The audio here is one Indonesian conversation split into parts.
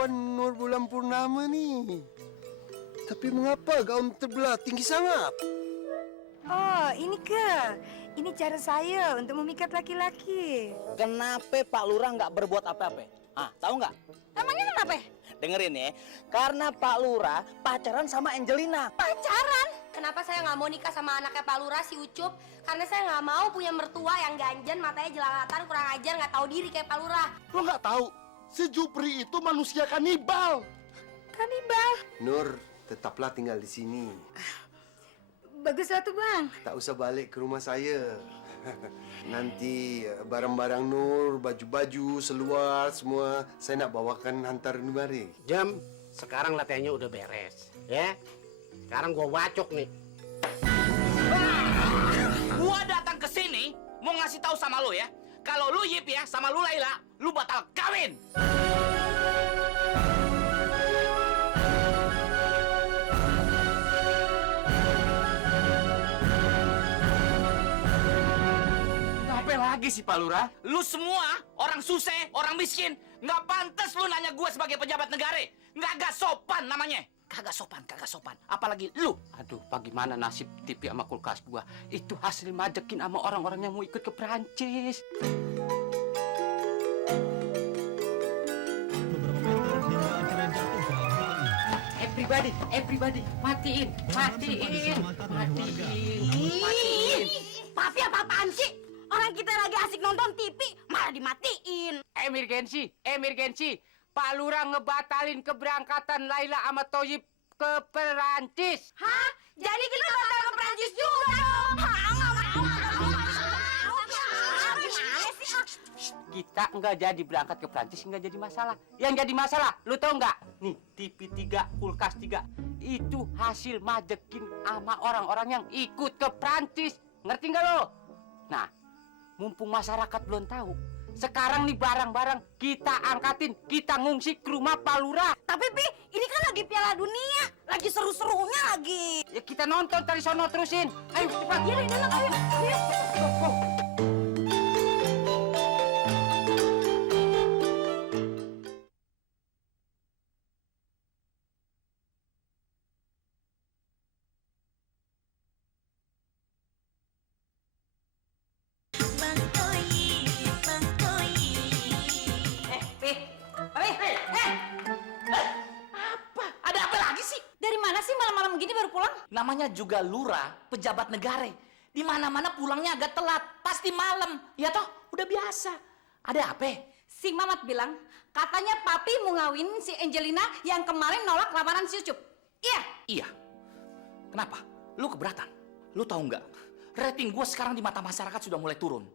perempuan Nur Bulan Purnama nih. Tapi mengapa gaun terbelah tinggi sangat? Oh, ini ke? Ini cara saya untuk memikat laki-laki. Kenapa Pak Lurah nggak berbuat apa-apa? Ah, tahu nggak? Emangnya kenapa? Dengerin ya, karena Pak Lurah pacaran sama Angelina. Pacaran? Kenapa saya nggak mau nikah sama anaknya Pak Lurah si Ucup? Karena saya nggak mau punya mertua yang ganjen, matanya jelalatan, kurang ajar, nggak tahu diri kayak Pak Lurah. Lo nggak tahu, si Jupri itu manusia kanibal. Kanibal. Nur, tetaplah tinggal di sini. Baguslah tuh, Bang. Tak usah balik ke rumah saya. Nanti barang-barang Nur, baju-baju, seluar, semua saya nak bawakan hantar kemari. Jam, sekarang latihannya udah beres, ya. Sekarang gua bacok nih. Gua datang ke sini mau ngasih tahu sama lo ya, kalau lu Yip ya sama lu Laila, lu batal kawin. Apa lagi sih Pak Lurah? Lu semua orang susah, orang miskin, nggak pantas lu nanya gue sebagai pejabat negara. Nggak sopan namanya. Kagak sopan. Apalagi lu. Aduh, bagaimana nasib TV sama kulkas gua? Itu hasil majekin sama orang-orang yang mau ikut ke Perancis. Everybody, matiin. Papi apa-apaan sih? Orang kita lagi asik nonton TV, malah dimatiin. Emergency. Pak Lurah ngebatalin keberangkatan Laila sama Toyib ke Perancis. Hah? Jadi kita bakal ke Prancis juga dong? Gimana sih? Kita nggak jadi berangkat ke Perancis, nggak jadi masalah. Yang jadi masalah, lu tau nggak? Nih, TV 3, kulkas 3. Itu hasil majekin sama orang-orang yang ikut ke Perancis. Ngerti nggak lo? Nah, mumpung masyarakat belum tahu, sekarang nih barang-barang kita angkatin, kita ngungsi ke rumah Pak Lurah. Tapi Pi, ini kan lagi Piala Dunia, lagi seru-serunya lagi. Ya kita nonton dari sono terusin. Ayo cepat. Iya, di dalam ayo. Ada apa lagi sih? Dari mana sih malam-malam begini baru pulang? Namanya juga lurah, pejabat negara. Di mana-mana pulangnya agak telat, pasti malam. Ya toh, udah biasa. Ada apa? Si Mamat bilang, katanya Papi mau ngawinin si Angelina yang kemarin nolak lamaran si Ucup. Iya? Iya. Kenapa? Lu keberatan? Lu tahu nggak? Rating gua sekarang di mata masyarakat sudah mulai turun.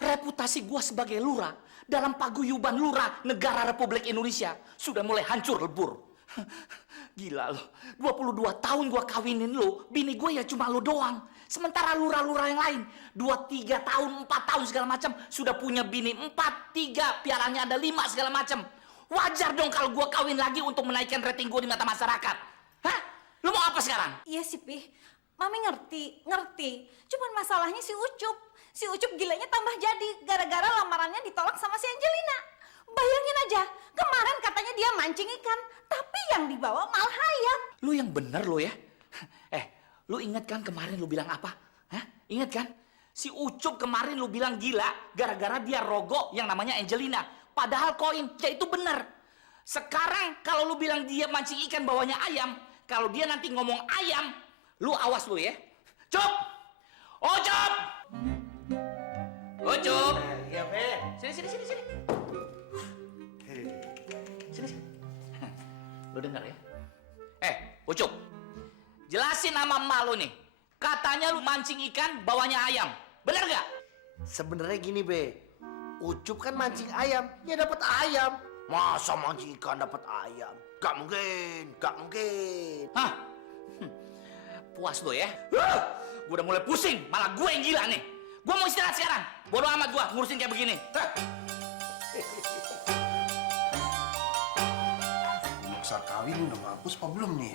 Reputasi gua sebagai lurah dalam paguyuban lurah negara Republik Indonesia sudah mulai hancur lebur. Gila lo, 22 tahun gua kawinin lo, bini gua ya cuma lo doang. Sementara lurah-lurah yang lain, 2-3 tahun, 4 tahun segala macam sudah punya bini 4, 3, piaranya ada 5 segala macam. Wajar dong kalau gua kawin lagi untuk menaikkan rating gua di mata masyarakat. Hah? Lu mau apa sekarang? Iya sih, Pi. Mami ngerti. Cuman masalahnya si Ucup. Si Ucup gilanya tambah jadi gara-gara lamarannya ditolak sama si Angelina. Bayangin aja, kemarin katanya dia mancing ikan, tapi yang dibawa malah ayam. Lu yang bener lo ya. Lu inget kan kemarin lu bilang apa? Hah? Inget kan? Si Ucup kemarin lu bilang gila gara-gara dia rogo yang namanya Angelina. Padahal koin, ya itu bener. Sekarang kalau lu bilang dia mancing ikan bawanya ayam, kalau dia nanti ngomong ayam, lu awas lu ya. Cup! Ucup! Ucup! Iya, Be. Sini. Sini. Lu denger ya? Ucup. Jelasin sama emak lu nih. Katanya lu mancing ikan bawanya ayam. Bener gak? Sebenarnya gini, Be. Ucup kan mancing ayam, ya dapat ayam. Masa mancing ikan dapat ayam? Gak mungkin. Hah? Puas lu ya? Gue udah mulai pusing, malah gue yang gila nih. Gue mau istirahat sekarang. Bodoh amat gue ngurusin kayak begini. Besar kawin udah bagus apa belum nih?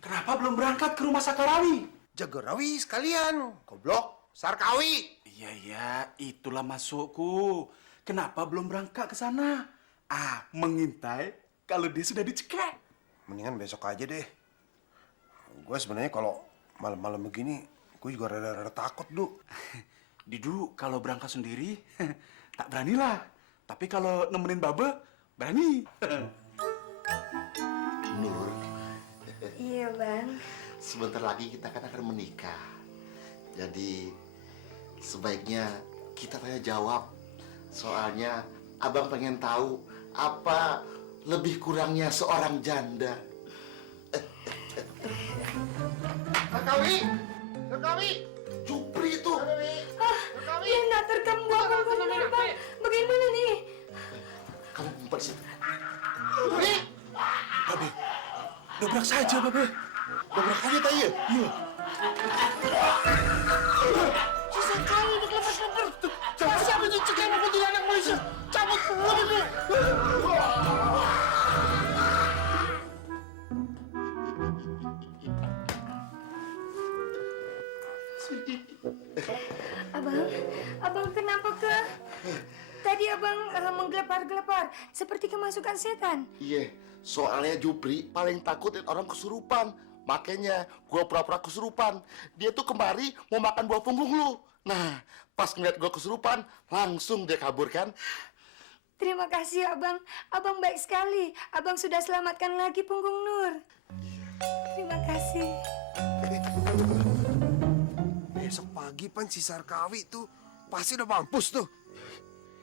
Kenapa belum berangkat ke rumah Sakarawi? Jagorawi sekalian, goblok, Sarkawi. Iya, itulah masukku. Kenapa belum berangkat ke sana? Mengintai kalau dia sudah dicekek. Mendingan besok aja deh. Gue sebenarnya kalau malam-malam begini, gue juga rada-rada takut, Du. Didu kalau berangkat sendiri tak beranilah. Tapi kalau nemenin Babe, berani. Nur, Iya, Bang. sebentar lagi kita kan akan menikah. Jadi sebaiknya kita tanya jawab. Soalnya abang pengen tahu apa lebih kurangnya seorang janda. Kakawi! Kakawi! Jupri itu. Iya, nak terekam buang Bang. Bagaimana nih? Kamu ngumpet di situ. Babe, dobrak saja, Babe. Dobrak aja tak iya? Iya. Susah kali untuk lepas-lepas. Siapa yang cekik sama kuntilanak Malaysia? Cabut pulang itu. Abang kenapa ke? Tadi abang menggelepar-gelepar seperti kemasukan setan. Iya, soalnya Jupri paling takut lihat orang kesurupan. Makanya gua pura-pura kesurupan. Dia tuh kemari mau makan buah punggung lu. Nah, pas ngeliat gua kesurupan, langsung dia kabur kan. Terima kasih abang. Abang baik sekali. Abang sudah selamatkan lagi punggung Nur. Terima kasih. Besok pagi pan si Sarkawi tuh pasti udah mampus tuh.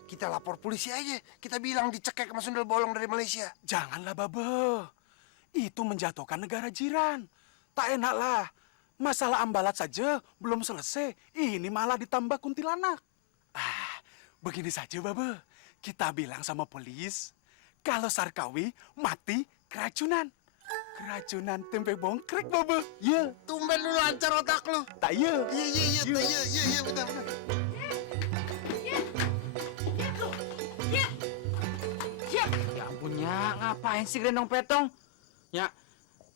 Kita lapor polisi aja. Kita bilang dicekek sama sundel bolong dari Malaysia. Janganlah, Babe. Itu menjatuhkan negara jiran. Tak enak lah. Masalah Ambalat saja belum selesai. Ini malah ditambah kuntilanak. Begini saja, Babe. Kita bilang sama polis, kalau Sarkawi mati keracunan. Keracunan tempe bongkrek, Babe. Ya. Tumben lu lancar otak lu. Tak ya. Iya, benar. Ya ampun, Nyak. Ngapain sih Gendong Petong? Nyak,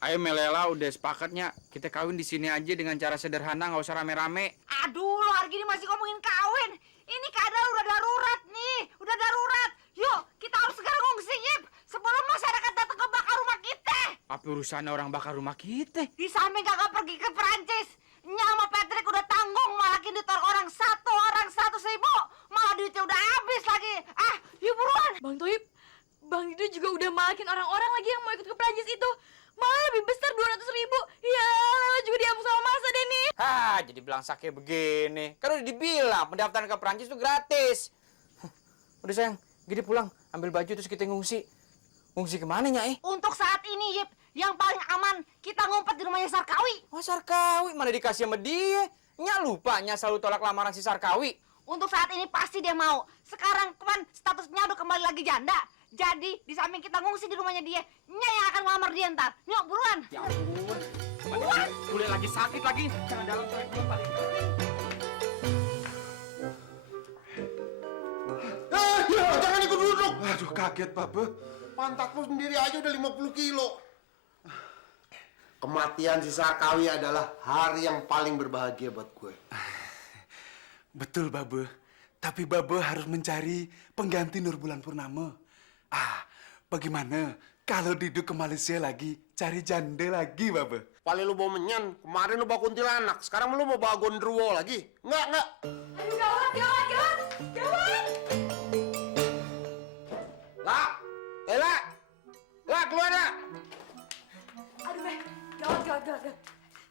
ayo Melela udah sepakatnya. Kita kawin di sini aja dengan cara sederhana, nggak usah rame-rame. Aduh, lo hari gini masih ngomongin kawin. Ini keadaan udah darurat nih, udah darurat. Yuk, kita harus segera ngungsi, Yip. Sebelum masyarakat datang ke bakar rumah kita. Apa urusannya orang bakar rumah kita? Di samping kakak pergi ke Perancis, Nya sama Patrick udah tanggung malakin duit orang 100.000. Malah duitnya udah habis lagi. Yuk buruan. Bang Toib, Bang Dido juga udah malakin orang-orang lagi yang mau ikut ke Prancis itu. Malah lebih besar 200.000. Ya, Lela juga diamuk sama masa deh nih. Jadi bilang sakit begini. Kan udah dibilang pendaftaran ke Prancis tuh gratis. Udah sayang, gini pulang, ambil baju terus kita ngungsi. Ngungsi kemana, Nyai? Untuk saat ini, Yip, yang paling aman kita ngumpet di rumahnya Sarkawi. Oh, Sarkawi, mana dikasih sama dia? Nyak lupa, Nyak selalu tolak lamaran si Sarkawi. Untuk saat ini pasti dia mau. Sekarang kan statusnya udah kembali lagi janda. Jadi di samping kita ngungsi di rumahnya dia, Nya yang akan ngelamar dia ntar. Nyok, buruan. Ya ampun. Buruan. Boleh lagi sakit lagi. Jangan dalam coret belum paling. Jangan ikut duduk. Aduh, kaget, Babe. Pantat lu sendiri aja udah 50 kilo. Kematian si Sarkawi adalah hari yang paling berbahagia buat gue. Betul, Babe. Tapi Babe harus mencari pengganti Nur Bulan Purnama. Bagaimana kalau Dido ke Malaysia lagi, cari janda lagi, Babe? Paling lu bawa menyan, kemarin lu bawa kuntilanak, sekarang lu mau bawa gondrowo lagi. Enggak. Aduh, gawat. Lah, keluar lah. Aduh, gawat.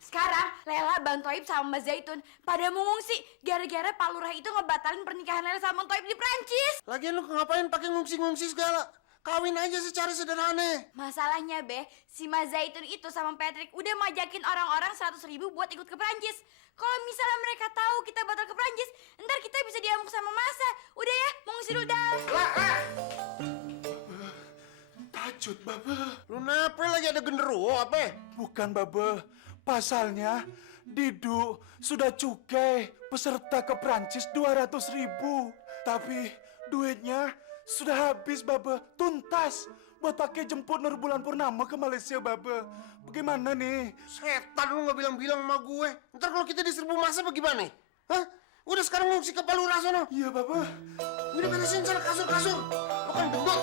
Sekarang Lela, Bang Toib sama Mbak Zaitun pada mengungsi gara-gara Pak Lurah itu ngebatalin pernikahan Lela sama Bang Toib di Prancis. Lagian lu ngapain pakai ngungsi-ngungsi segala? Kawin aja secara sederhana. Masalahnya, Be, si Mbak Zaitun itu sama Patrick udah majakin orang-orang 100.000 buat ikut ke Prancis. Kalau misalnya mereka tahu kita batal ke Prancis, ntar kita bisa diamuk sama masa. Udah ya, mengungsi dulu dah. Tacut, Babe. Lu napel lagi ada genderuwo apa? Bukan, Babe. Pasalnya, Dido sudah cukai peserta ke Prancis 200.000. Tapi duitnya sudah habis, Babe. Tuntas buat pakai jemput Nur Bulan Purnama ke Malaysia, Babe. Bagaimana nih? Setan lu nggak bilang-bilang sama gue. Ntar kalau kita diserbu masa bagaimana? Hah? Udah sekarang ngungsi ke Palura sono. Iya, Babe. Udah beresin sana kasur-kasur. Lu kan gendut.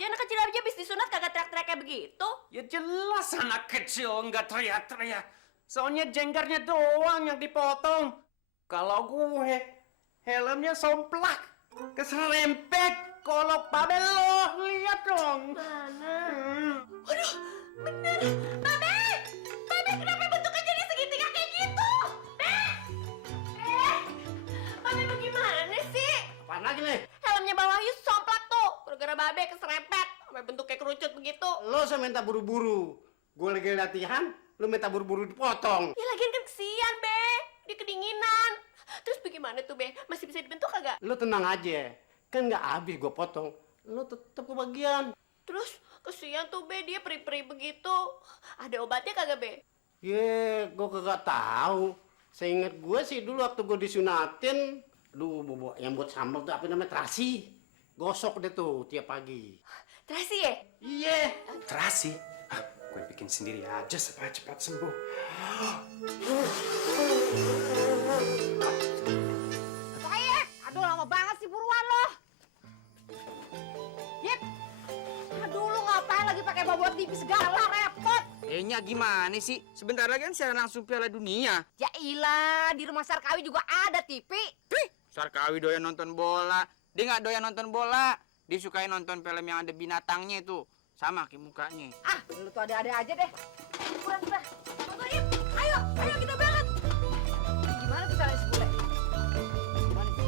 aja, anak kecil aja habis disunat kagak teriak-teriak kayak begitu. Ya jelas anak kecil nggak teriak-teriak. Soalnya jenggarnya doang yang dipotong. Kalau gue, helmnya somplak, keserempet, kolok babel lo, lihat dong. Mana? Aduh, bener. Babe! Babe, kenapa bentuknya jadi segitiga kayak gitu? Babe bagaimana sih? Apaan lagi nih? Helmnya Bang Wahyu somplak tuh. Gara-gara Babe keserempet. Sampai bentuknya kerucut begitu. Lo saya minta buru-buru. Gue lagi latihan, lo minta buru-buru dipotong. Ya lagian kan kesian, Be. Dia kedinginan. Terus bagaimana tuh, Be? Masih bisa dibentuk kagak? Lo tenang aja. Kan nggak habis gue potong. Lo tetap kebagian. Terus kesian tuh, Be. Dia peri-peri begitu. Ada obatnya kagak, Be? Ye, gue kagak tahu. Seingat gue sih dulu waktu gue disunatin, lu bobo yang buat sambal tuh apa namanya, terasi. Gosok deh tuh tiap pagi. Terasi ya? Iya. Terasi? Ah, gue bikin sendiri aja supaya cepat sembuh. Saya, aduh lama banget sih buruan lo. Yip, aduh lu ngapain lagi pakai bobot TV segala, repot. Nya gimana sih? Sebentar lagi kan siaran langsung Piala Dunia. Ya ilah, di rumah Sarkawi juga ada TV. Sarkawi doyan nonton bola. Dia nggak doyan nonton bola. Dia sukain nonton film yang ada binatangnya itu. Sama kayak mukanya. Ah, lu tuh ada-ada aja deh. Buruan, Mbak. Tunggu, Yip. Ayo kita berangkat. Gimana tuh caranya sebule?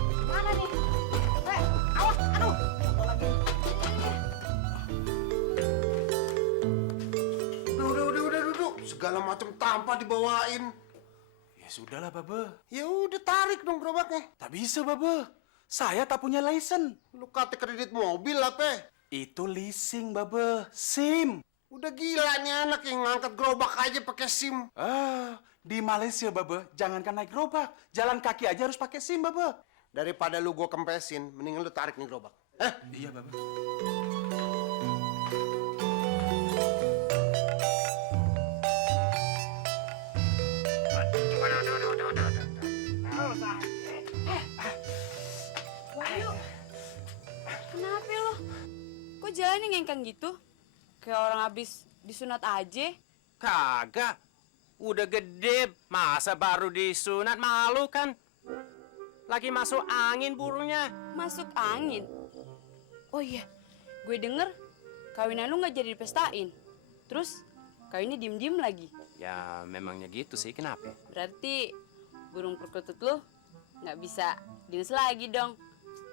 Gimana nih? Awas, aduh. Jatuh lagi. Udah, duduk. Segala macam tanpa dibawain. Ya sudahlah, Babe. Ya udah tarik dong gerobaknya. Tak bisa, Babe. Saya tak punya license. Lu kata kredit mobil apa? Itu leasing, Babe. SIM. Udah gila nih anak yang ngangkat gerobak aja pakai SIM. Ah, di Malaysia, Babe, jangankan naik gerobak, jalan kaki aja harus pakai SIM, Babe. Daripada lu gua kempesin, mendingan lu tarik nih gerobak. Iya, Babe. Wahyu, kenapa lo? Kok jalannya ngengkang gitu? Kayak orang habis disunat aja. Kagak. Udah gede, masa baru disunat, malu kan? Lagi masuk angin burungnya. Masuk angin. Oh iya, gue denger kawinan lu nggak jadi dipestain. Terus kawinnya diem-diem lagi. Ya memangnya gitu sih, kenapa? Berarti burung perkutut lu nggak bisa dinas lagi dong.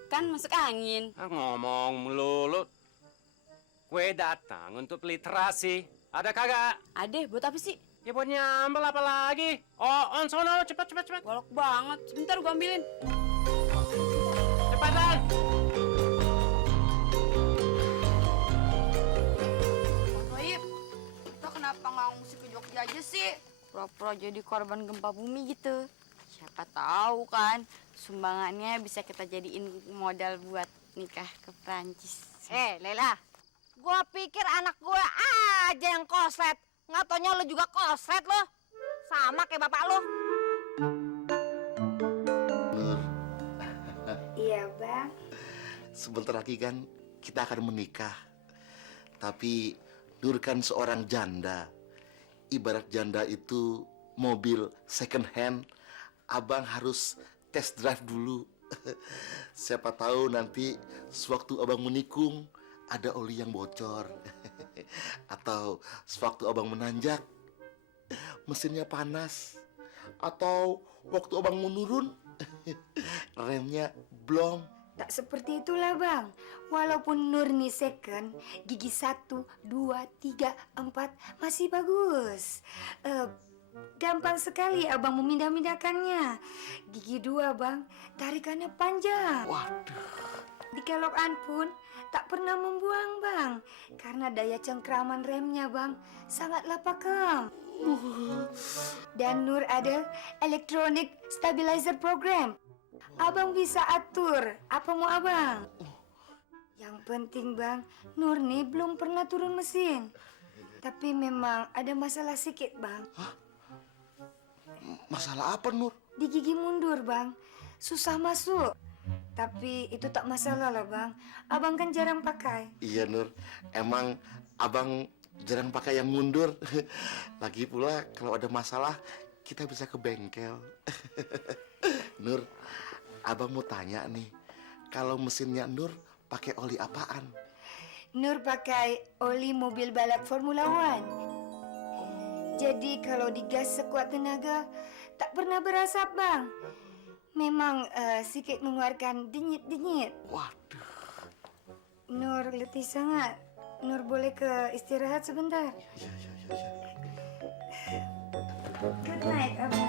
Kan masuk angin. Ngomong melulu. Gue datang untuk literasi. Ada kagak? Ada, buat apa sih? Ya buat nyambel apa lagi? Oh, on sono, cepat. Golok banget. Sebentar gue ambilin. Cepatan. Wahib, kita kenapa nggak ngungsi ke Jogja aja sih? Pura-pura jadi korban gempa bumi gitu. Siapa tahu kan, sumbangannya bisa kita jadiin modal buat nikah ke Prancis. Lela, gua pikir anak gue aja yang koslet. Nggak taunya lu juga koslet lo. Sama kayak bapak lu. Nur, Iya, Bang. sebentar lagi kan kita akan menikah. Tapi Nur kan seorang janda. Ibarat janda itu mobil second hand. Abang harus test drive dulu. Siapa tahu nanti sewaktu abang menikung ada oli yang bocor. Atau sewaktu abang menanjak mesinnya panas. Atau waktu abang menurun remnya blong. Tak seperti itulah, Bang. Walaupun Nurni second, gigi 1, 2, 3, 4 masih bagus. Gampang sekali abang memindah-mindahkannya. Gigi 2, Bang, tarikannya panjang. Waduh. Dikelokan pun tak pernah membuang, Bang. Karena daya cengkraman remnya, Bang, sangatlah pakem. Dan Nur ada electronic stabilizer program. Abang bisa atur apa mau abang. Yang penting, Bang, Nur nih belum pernah turun mesin. Tapi memang ada masalah sedikit, Bang. Masalah apa, Nur? Di gigi mundur, Bang. Susah masuk. Tapi itu tak masalah lah bang. Abang kan jarang pakai. Iya Nur, emang abang jarang pakai yang mundur. Lagi pula kalau ada masalah kita bisa ke bengkel. Nur, abang mau tanya nih, kalau mesinnya Nur pakai oli apaan? Nur pakai oli mobil balap Formula One. Jadi kalau digas sekuat tenaga tak pernah berasap bang. Memang sedikit mengeluarkan denyit-denyit. Waduh. Nur letih sangat. Nur boleh ke istirahat sebentar. Ya. Good night, abang.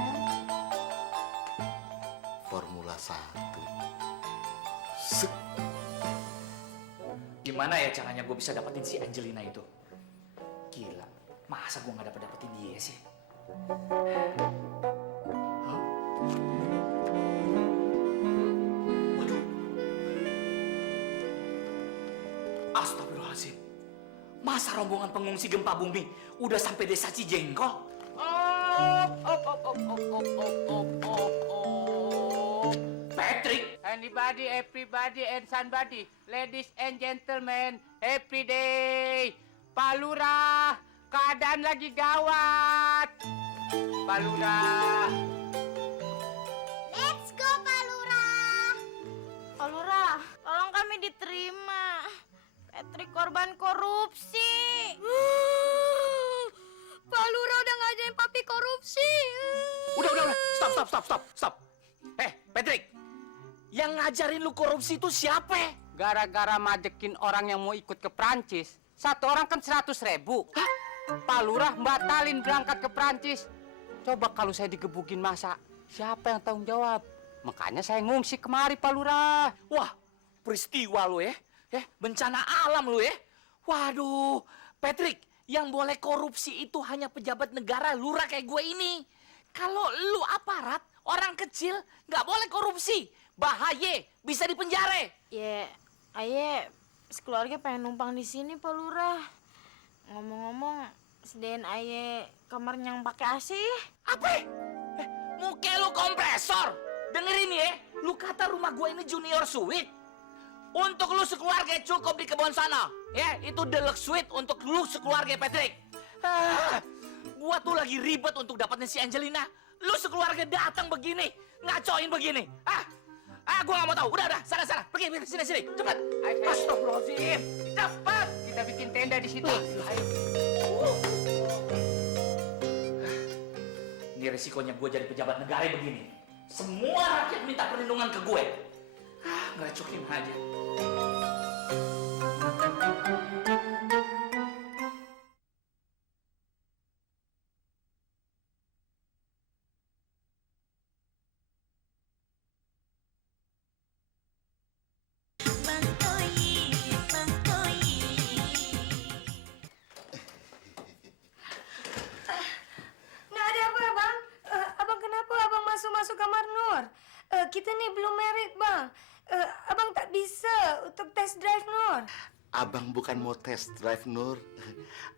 Formula 1. Gimana ya caranya gue bisa dapetin si Angelina itu? Gila, masa gue gak dapetin dia sih? Hah? Waduh. Astagfirullahaladzim. Masa rombongan pengungsi gempa bumi udah sampai desa Cijengkol? Patrick! Anybody, everybody, and somebody, ladies and gentlemen, every day. Pak Lurah, keadaan lagi gawat. Pak Lurah. Let's go, Pak Lurah. Pak Lurah, tolong kami diterima. Patrick korban korupsi. Pak Lurah udah ngajarin papi korupsi. Udah. Stop. Patrick. Yang ngajarin lu korupsi itu siapa? Gara-gara majekin orang yang mau ikut ke Prancis, satu orang kan 100.000. Pak Lurah batalin berangkat ke Prancis. Coba kalau saya digebukin masa, siapa yang tanggung jawab? Makanya saya ngungsi kemari, Pak Lurah. Wah, peristiwa lu ya. Bencana alam lu ya. Waduh, Patrick, yang boleh korupsi itu hanya pejabat negara, lurah kayak gue ini. Kalau lu aparat, orang kecil, nggak boleh korupsi. Bahaya, bisa dipenjara. Ya, aye sekeluarga pengen numpang di sini, Pak Lurah. Ngomong-ngomong, sediain aye kamar yang pakai AC. Apa? Muka lu kompresor. Dengerin ya, lu kata rumah gue ini junior suite. Untuk lu sekeluarga cukup di kebun sana. Ya, itu deluxe suite untuk lu sekeluarga, Patrick. Gua tuh lagi ribet untuk dapetin si Angelina. Lu sekeluarga datang begini, ngacoin begini. Gua nggak mau tahu. Udah, sana. Pergi, sini. Cepat. Astagfirullahaladzim. Cepat. Kita bikin tenda di situ. Ayo. Ini resikonya gue jadi pejabat negara begini. Semua rakyat minta perlindungan ke gue. Ngerecokin aja. Nah ada apa bang? Abang kenapa abang masuk kamar Nur? Kita nih belum married bang. Abang tak bisa untuk test drive Nur. Abang bukan mau test drive Nur.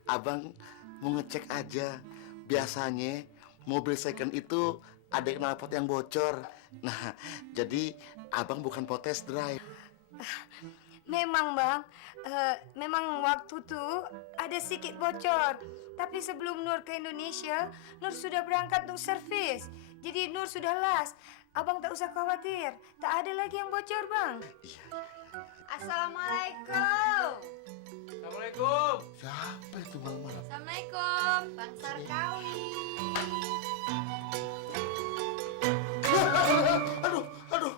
Abang mau ngecek aja. Biasanya mobil second itu ada knalpot yang bocor. Nah, jadi abang bukan mau test drive. Memang bang, memang waktu tuh ada sedikit bocor. Tapi sebelum Nur ke Indonesia, Nur sudah berangkat untuk servis. Jadi Nur sudah las. Abang tak usah khawatir, tak ada lagi yang bocor bang. Assalamualaikum. Assalamualaikum. Siapa itu malam-malam? Assalamualaikum, Bang Sarkawi. Aduh.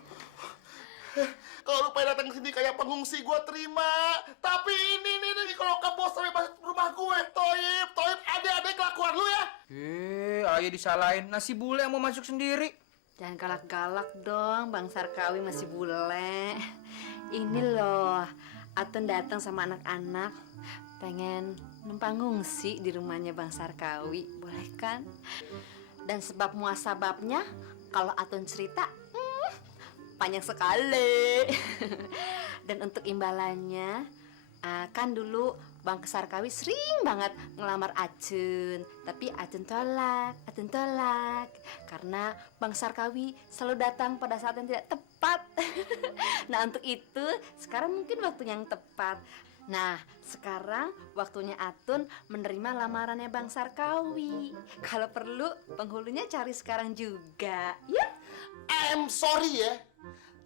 Kalau lu pengen datang ke sini kayak pengungsi, gue terima. Tapi ini kalau ke bos sampai masuk rumah gue, Toib, ada kelakuan lu ya. Ayah disalahin, nasi bule yang mau masuk sendiri. Jangan galak-galak dong, Bang Sarkawi masih bule. Ini loh, Atun datang sama anak-anak, pengen numpang ngungsi di rumahnya Bang Sarkawi, boleh kan? Dan sebab muasababnya, kalau Atun cerita, panjang sekali. Dan untuk imbalannya, kan dulu Bang Sarkawi sering banget ngelamar Acun, tapi Acun tolak. Karena Bang Sarkawi selalu datang pada saat yang tidak tepat. Nah, untuk itu sekarang mungkin waktunya yang tepat. Nah, sekarang waktunya Atun menerima lamarannya Bang Sarkawi. Kalau perlu, penghulunya cari sekarang juga. Ya? I'm sorry ya.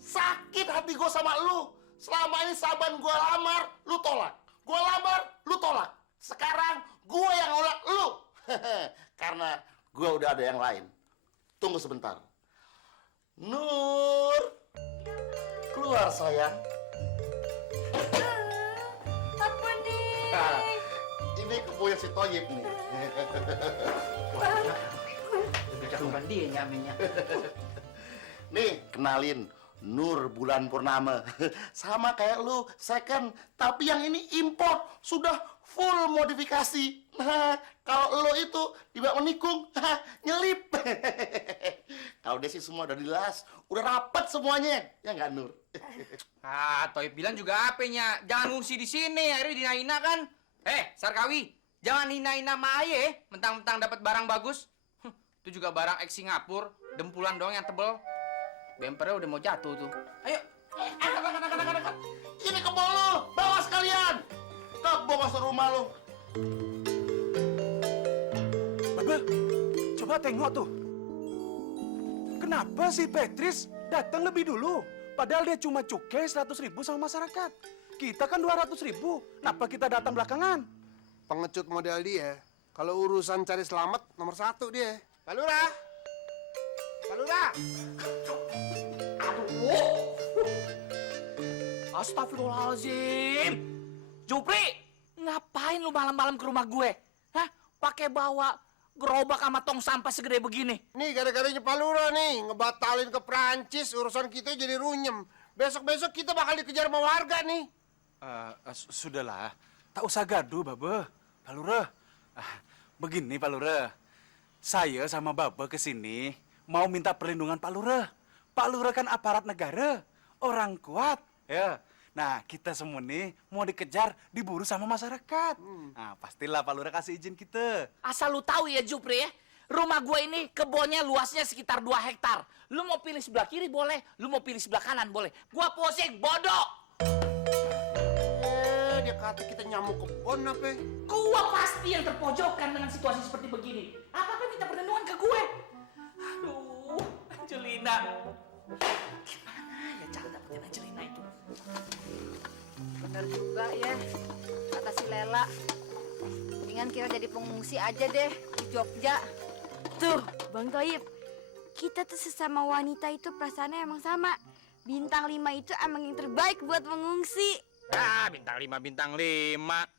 Sakit hati gue sama lu. Selama ini saban gue lamar, lu tolak. Gue lamar, lu tolak. Sekarang gue yang nolak lu. Karena gue udah ada yang lain. Tunggu sebentar. Nur, keluar sayang. Apa nih? Nah, ini kepunya si Toyib nih. Bukan dia nyaminya. Nih, kenalin. Nur Bulan Purnama. Sama kayak lu, second. Tapi yang ini import. Sudah full modifikasi. Nah, kalau lo itu dibawa menikung, nyelip. Kalau dia sih semua udah jelas. Udah rapat semuanya. Ya nggak, Nur? Ah, Toib bilang juga apanya. Jangan ngungsi di sini, akhirnya dihina kan. Sarkawi, jangan hina-hina sama aye, mentang-mentang dapat barang bagus. Itu juga barang ex Singapura, dempulan doang yang tebel. Bempernya udah mau jatuh tuh. Ayo. Angkat. Ini kebol lu, bawa sekalian. Bawa masuk rumah lu. Babe, coba tengok tuh. Kenapa si Petris datang lebih dulu? Padahal dia cuma cukai 100.000 sama masyarakat. Kita kan 200.000. Kenapa kita datang belakangan? Pengecut model dia. Kalau urusan cari selamat, nomor 1 dia. Pak Lurah. Astagfirullahaladzim. Jupri, ngapain lu malam-malam ke rumah gue? Hah? Pakai bawa gerobak sama tong sampah segede begini? Nih, gara-garanya Pak Lurah nih, ngebatalin ke Prancis, urusan kita jadi runyem. Besok-besok kita bakal dikejar sama warga nih. Sudahlah, tak usah gaduh, Babe. Pak Lurah, begini Pak Lurah. Saya sama Babe kesini mau minta perlindungan Pak Lurah. Pak Lurah kan aparat negara, orang kuat, ya. Nah, kita semua nih mau dikejar, diburu sama masyarakat. Nah, pastilah Pak Lurah kasih izin kita. Asal lu tahu ya, Jupri ya. Rumah gue ini kebunnya luasnya sekitar 2 hektar. Lu mau pilih sebelah kiri boleh, lu mau pilih sebelah kanan boleh. Gua pusing, bodoh. Dia kata kita nyamuk kebon apa? Gua pasti yang terpojokkan dengan situasi seperti begini. Apa minta perlindungan ke gue? Aduh, Angelina. Gimana ya cara dapetin Angelina itu? Bener juga ya, kata si Lela. Mendingan kita jadi pengungsi aja deh di Jogja. Tuh, Bang Toib, kita tuh sesama wanita itu perasaannya emang sama. Bintang 5 itu emang yang terbaik buat mengungsi. Bintang 5, bintang 5.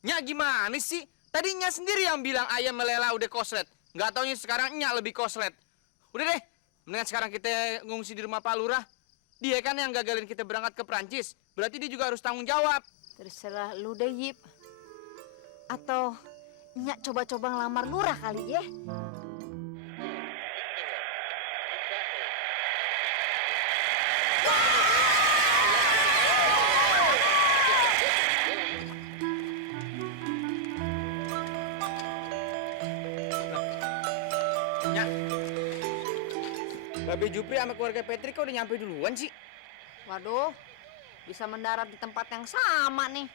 Nya gimana sih? Tadinya sendiri yang bilang ayam melela udah koslet. Nggak taunya sekarang Nya lebih koslet. Udah deh, mendingan sekarang kita ngungsi di rumah Pak Lurah. Dia kan yang gagalin kita berangkat ke Prancis. Berarti dia juga harus tanggung jawab. Terserah lu deh, Yip. Atau Nyak coba-coba ngelamar lurah kali ya? Babe Jupri sama keluarga Patrick kok udah nyampe duluan sih? Waduh, bisa mendarat di tempat yang sama nih.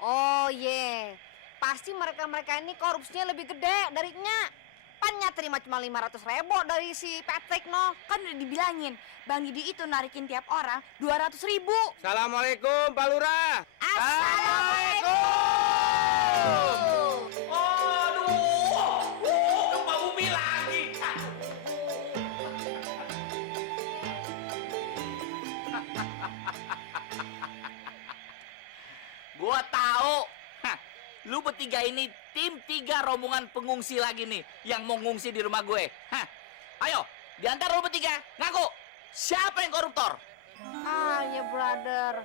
Oh pasti mereka-mereka ini korupsinya lebih gede dari Nyak. Pan Nyak terima cuma 500.000 dari si Patrick no. Kan udah dibilangin, Bang Didi itu narikin tiap orang 200.000. Assalamualaikum Pak Lurah. Assalamualaikum. Gempa bumi lagi. Gua tahu. Lu bertiga ini tim 3 rombongan pengungsi lagi nih yang mau ngungsi di rumah gue. Ayo, diantar lu bertiga, ngaku. Siapa yang koruptor? Ya brother.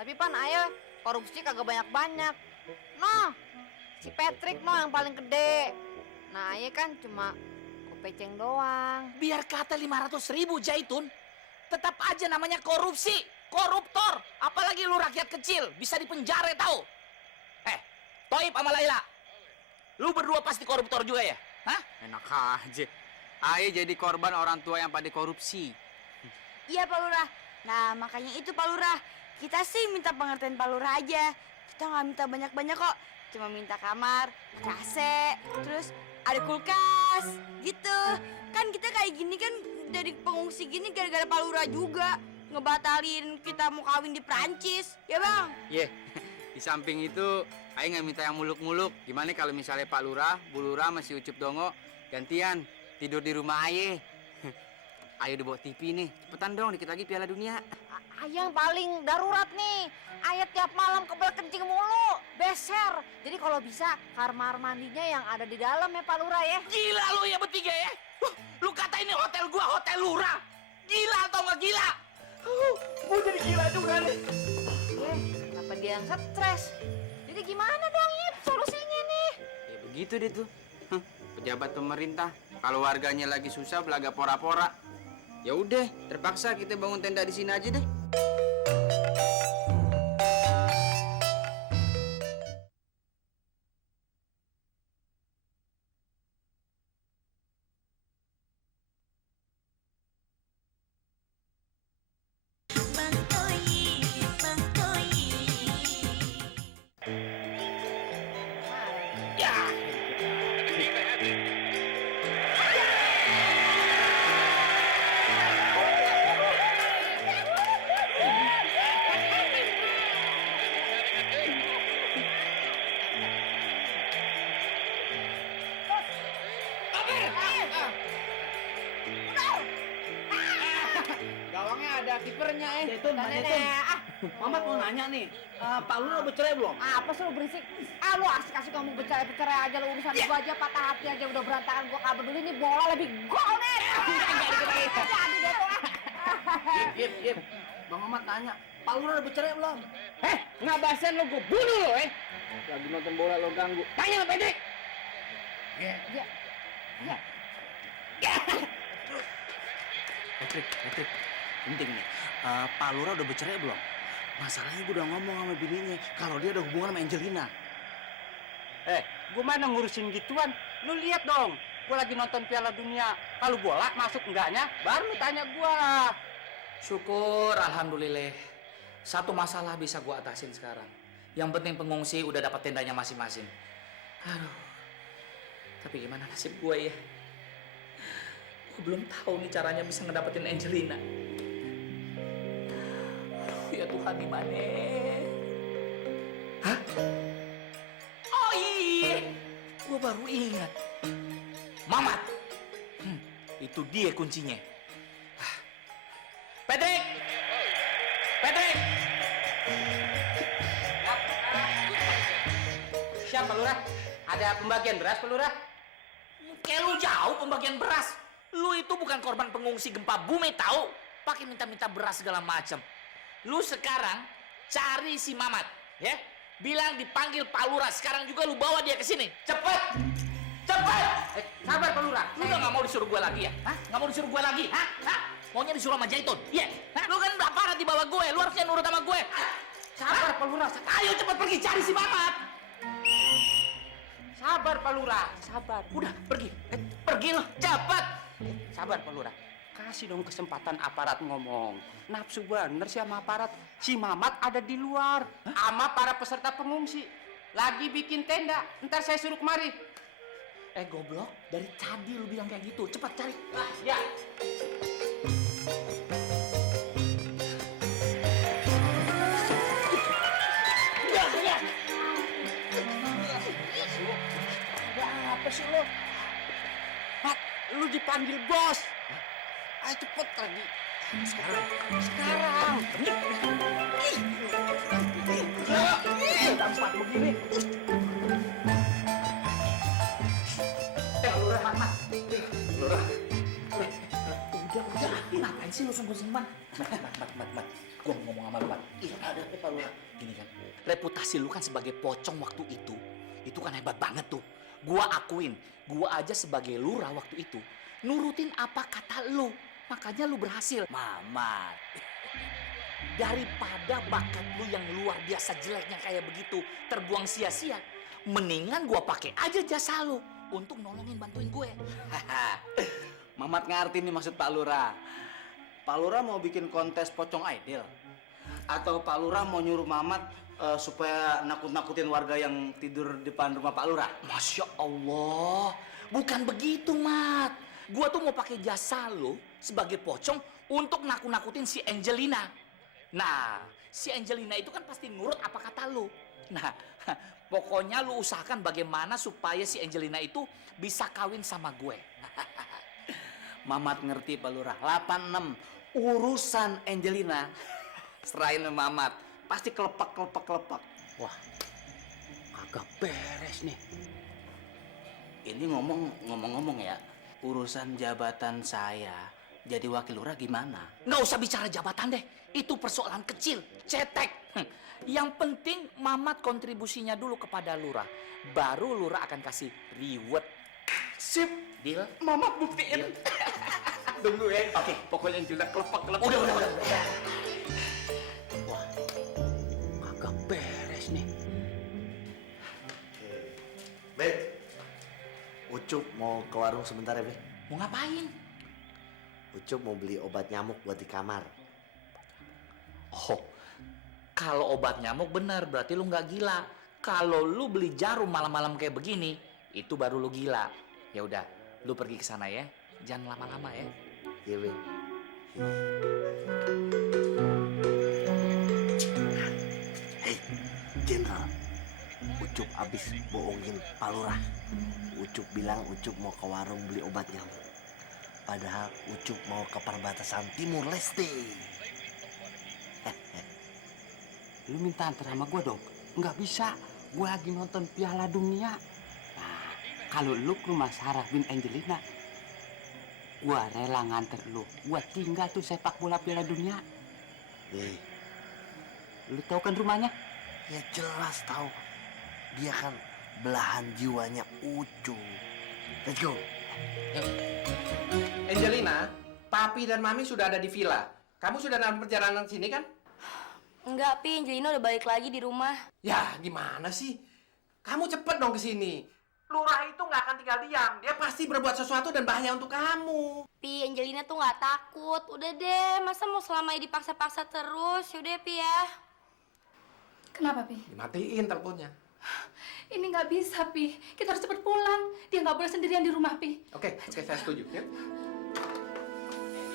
Tapi Pan ayo korupsi kagak banyak-banyak. No, si Patrick no yang paling gede. Nah ayo kan cuma kopeceng doang. Biar kata 500.000 Jaitun, tetap aja namanya korupsi, koruptor. Apalagi lu rakyat kecil, bisa dipenjara tahu. Toib sama Laila. Lu berdua pasti koruptor juga ya? Hah? Enak aja. Aye jadi korban orang tua yang pada korupsi. Iya Pak Lurah. Nah makanya itu Pak Lurah. Kita sih minta pengertian Pak Lurah aja. Kita nggak minta banyak-banyak kok. Cuma minta kamar, AC, terus ada kulkas, gitu. Kan kita kayak gini kan dari pengungsi gini gara-gara Pak Lurah juga. Ngebatalin kita mau kawin di Prancis. Ya Bang? Ye, di samping itu Aye nggak minta yang muluk-muluk. Gimana kalau misalnya Pak Lurah, Bu Lurah, masih Ucup Dongo gantian tidur di rumah Aye. Ayo udah bawa TV nih. Cepetan dong, dikit lagi Piala Dunia. Yang paling darurat nih, ayat tiap malam kebel kencing mulu, beser. Jadi kalau bisa kamar mandinya yang ada di dalam ya Pak Lurah ya. Gila lu ya bertiga ya? Lu kata ini hotel gua hotel Lurah. Gila atau nggak gila? Gua jadi gila juga nih. Kenapa dia yang stres? Jadi gimana dong Ip solusinya nih? Ya begitu deh tuh. Pejabat pemerintah. Kalau warganya lagi susah belaga pora-pora. Ya udah, terpaksa kita bangun tenda di sini aja deh. Gawangnya ada kipernya Zaitun, Pak Zaitun. Mamat mau nanya nih, Pak Lurah bercerai belum? Apa sih lu berisik? Lu asik-asik ngomong bercerai aja, lu urusan gua aja patah hati aja udah berantakan, gua kabar dulu ini bola lebih gol nih. Jadi deh tuh. Ip. Bang Mamat nanya, Pak Lurah udah bercerai belum? ngabasen lo gue bunuh lo lagi nonton bola lo ganggu. Tanya sama Pedrik. Patrick, penting nih. Pak Lurah udah bercerai belum? Masalahnya gue udah ngomong sama bininya kalau dia ada hubungan sama Angelina. Gue mana ngurusin gituan? Lu lihat dong, gue lagi nonton Piala Dunia. Kalau bola masuk enggaknya, baru lu tanya gue. Syukur, alhamdulillah. Satu masalah bisa gue atasin sekarang. Yang penting pengungsi udah dapat tendanya masing-masing. Aduh, tapi gimana nasib gue ya? Gue belum tahu nih caranya bisa ngedapetin Angelina. Aduh, ya Tuhan gimana? Hah? Oh iya, gue baru ingat. Mamat, itu dia kuncinya. Patrick! Siapa Lurah? Ada pembagian beras, Pak Lurah? Kayak lu jauh pembagian beras. Lu itu bukan korban pengungsi gempa bumi tahu? Pakai minta-minta beras segala macam. Lu sekarang cari si Mamat, ya? Bilang dipanggil Pak Lurah. Sekarang juga lu bawa dia ke sini. Cepet! Sabar Pak Lurah. Lu udah nggak mau disuruh gue lagi ya? Hah? Nggak mau disuruh gue lagi? Hah? Maunya disuruh sama Zaitun? Iya? Lu kan aparat di bawah gue. Lu harusnya nurut sama gue. Sabar Pak Lurah. Ayo cepet pergi cari si Mamat. Sabar Pak Lurah. Sabar. Udah pergi. Pergi lu. Cepet. Sabar Pak Lurah. Kasih dong kesempatan aparat ngomong. Nafsu bener sih sama aparat. Si Mamat ada di luar. Sama para peserta pengungsi. Lagi bikin tenda. Ntar saya suruh kemari. Goblok. Dari tadi lu bilang kayak gitu. Cepat cari. Ya. Ada apa sih lo? Mat, lu dipanggil bos. Ayo cepet lagi. Sekarang. Tampak begini. Lurah. Udah. Ngapain sih lu sungguh-sungguh? Mat. Gua mau ngomong sama lu, Mat. Iya, ada apa, Pak Lurah? Gini kan, reputasi lu kan sebagai pocong waktu itu kan hebat banget tuh. Gua akuin, gua aja sebagai lurah waktu itu nurutin apa kata lu. Makanya lu berhasil. Mamat. Daripada bakat lu yang luar biasa jeleknya kayak begitu terbuang sia-sia, mendingan gua pakai aja jasa lu untuk nolongin bantuin gue. Mamat ngerti nih maksud Pak Lurah. Pak Lurah mau bikin kontes pocong idol? Atau Pak Lurah mau nyuruh Mamat supaya nakut-nakutin warga yang tidur depan rumah Pak Lurah? Masya Allah, bukan begitu, Mat. Gua tuh mau pakai jasa lu sebagai pocong untuk nakut-nakutin si Angelina. Nah, si Angelina itu kan pasti nurut apa kata lu. Nah, pokoknya lu usahakan bagaimana supaya si Angelina itu bisa kawin sama gue. Mamat ngerti Pak Lurah. 86 urusan Angelina serahin sama Mamat. Pasti kelepak. Wah, kagak beres nih. Ini ngomong-ngomong ya, urusan jabatan saya jadi wakil lurah gimana? Nggak usah bicara jabatan deh. Itu persoalan kecil, cetek. Yang penting Mamat kontribusinya dulu kepada lurah. Baru lurah akan kasih reward. Sip, Deal? Mamat buktiin. Tunggu ya. Oke. Pokoknya Angelina kelepak. Udah. Wah, kagak beres nih. Be, Ucup mau ke warung sebentar ya, Be? Mau ngapain? Ucup mau beli obat nyamuk buat di kamar. Oh, kalau obat nyamuk benar berarti lu nggak gila. Kalau lu beli jarum malam-malam kayak begini, itu baru lu gila. Ya udah, lu pergi ke sana ya. Jangan lama-lama ya. Iya, Be. Hei, Jenderal. Ucup abis bohongin Pak Lurah. Ucup bilang Ucup mau ke warung beli obat nyamuk. Padahal Ucup mau ke perbatasan Timur Leste. Lu minta antar sama gue dong. Nggak bisa. Gue lagi nonton Piala Dunia. Nah, kalau lu ke rumah Sarah bin Angelina, gue rela nganter lu. Gue tinggal tuh sepak bola Piala Dunia. Lu tahu kan rumahnya? Ya jelas tahu. Dia kan belahan jiwanya Ucup. Let's go. Angelina, Papi dan Mami sudah ada di villa. Kamu sudah dalam perjalanan sini kan? Enggak, Pi. Angelina udah balik lagi di rumah. Ya, gimana sih? Kamu cepet dong ke sini. Lurah itu nggak akan tinggal diam. Dia pasti berbuat sesuatu dan bahaya untuk kamu. Pi, Angelina tuh nggak takut. Udah deh, masa mau selamanya dipaksa-paksa terus? Yaudah, Pi ya. Kenapa, Pi? Dimatiin teleponnya. Ini nggak bisa, Pi. Kita harus cepat pulang. Dia nggak boleh sendirian di rumah, Pi. Oke, saya setuju. Ya.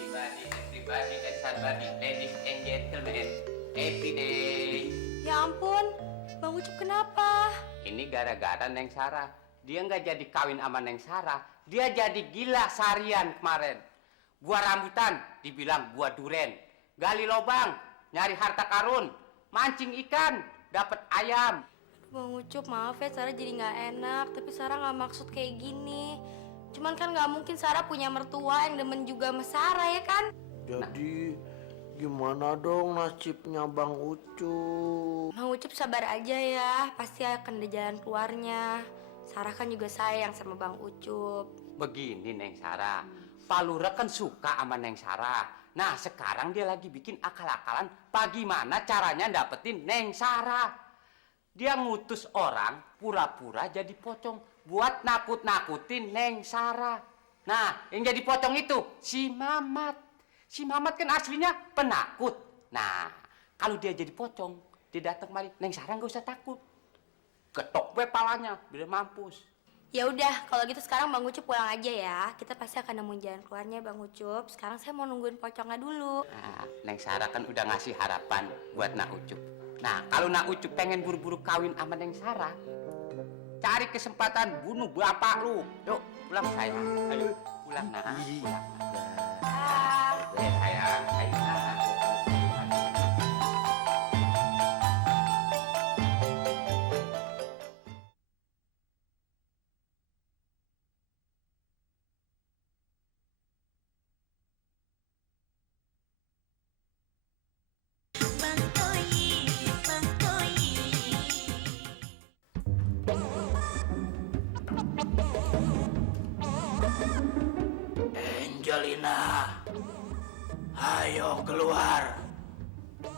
Everybody, everybody, ladies and gentlemen, happy day. Ya ampun, Bang Ucup kenapa? Ini gara-gara Neng Sarah. Dia nggak jadi kawin sama Neng Sarah. Dia jadi gila seharian kemarin. Gua rambutan, dibilang gua duren. Gali lobang, nyari harta karun. Mancing ikan, dapat ayam. Bang Ucup, maaf ya Sarah jadi nggak enak. Tapi Sarah nggak maksud kayak gini. Cuman kan nggak mungkin Sarah punya mertua yang demen juga sama Sarah ya kan? Jadi gimana dong nasibnya Bang Ucup? Bang Ucup sabar aja ya. Pasti akan ada jalan keluarnya. Sarah kan juga sayang sama Bang Ucup. Begini Neng Sarah, Pak Lurah kan suka sama Neng Sarah. Nah sekarang dia lagi bikin akal-akalan bagaimana caranya dapetin Neng Sarah. Dia ngutus orang pura-pura jadi pocong buat nakut-nakutin Neng Sarah. Nah yang jadi pocong itu si Mamat. Si Mamat kan aslinya penakut. Nah kalau dia jadi pocong, dia datang kemari, Neng Sarah nggak usah takut. Ketok we palanya, biar mampus. Ya udah, kalau gitu sekarang Bang Ucup pulang aja ya. Kita pasti akan nemuin jalan keluarnya Bang Ucup. Sekarang saya mau nungguin pocongnya dulu. Nah, Neng Sarah kan udah ngasih harapan buat Nak Ucup. Nah, kalau Nak Ucup pengen buru-buru kawin sama Neng Sarah, cari kesempatan bunuh bapak lu. Yuk, pulang sayang. Ayo, pulang Nak. Pulang. Sayang. Ayo, Nak. Angelina, ayo keluar.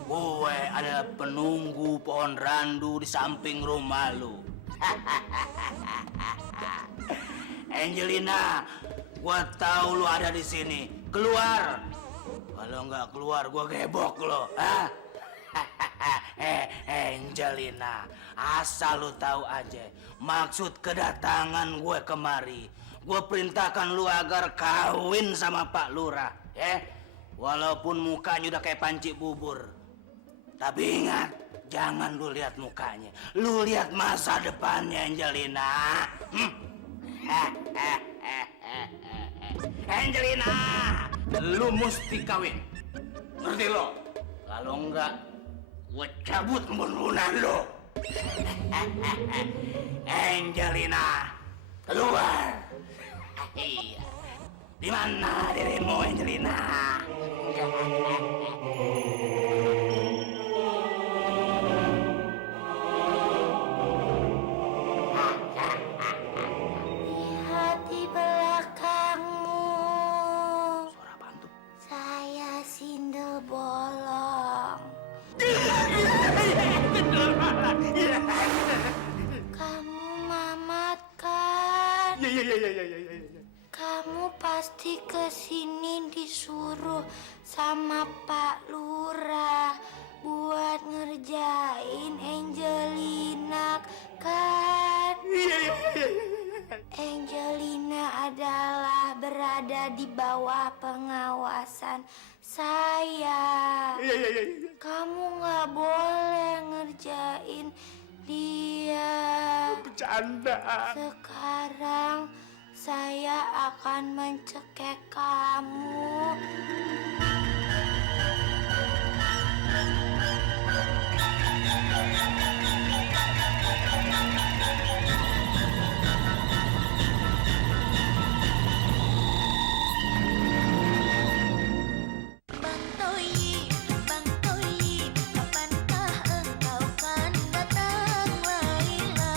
Gue adalah penunggu pohon randu di samping rumah lu. Angelina, gua tahu lu ada di sini. Keluar. Kalau nggak keluar, gua gebok lo. Hah? Angelina, asal lu tahu aja, maksud kedatangan gue kemari, gue perintahkan lu agar kawin sama Pak Lurah, ya. Walaupun mukanya udah kayak panci bubur, tapi ingat, jangan lu lihat mukanya, lu lihat masa depannya, Angelina. Angelina, lu mesti kawin, ngerti lo? Kalau enggak, gue cabut pembunuhan lo. Angelina, keluar. Iya. Di mana dirimu, Angelina? Lihat di belakangmu. Suara apaan tuh? Saya Sindel Bolong. Kamu Mamat kan? Iya. Kamu pasti kesini disuruh sama Pak Lurah buat ngerjain Angelina kan? Iya. Angelina adalah berada di bawah pengawasan saya. Iya. Kamu nggak boleh ngerjain dia. Bercanda. Sekarang saya akan mencekik kamu. Bang Toyib, kapankah engkau kan datang? Laila,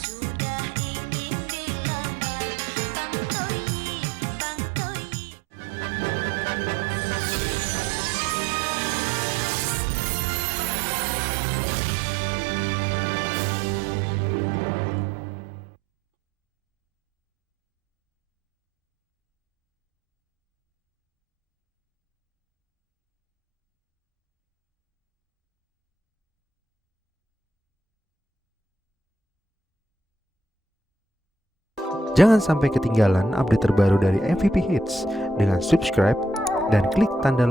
sudah ingin dilamar. Bang Toyib. Jangan sampai ketinggalan update terbaru dari MVP Hits dengan subscribe dan klik tanda lonceng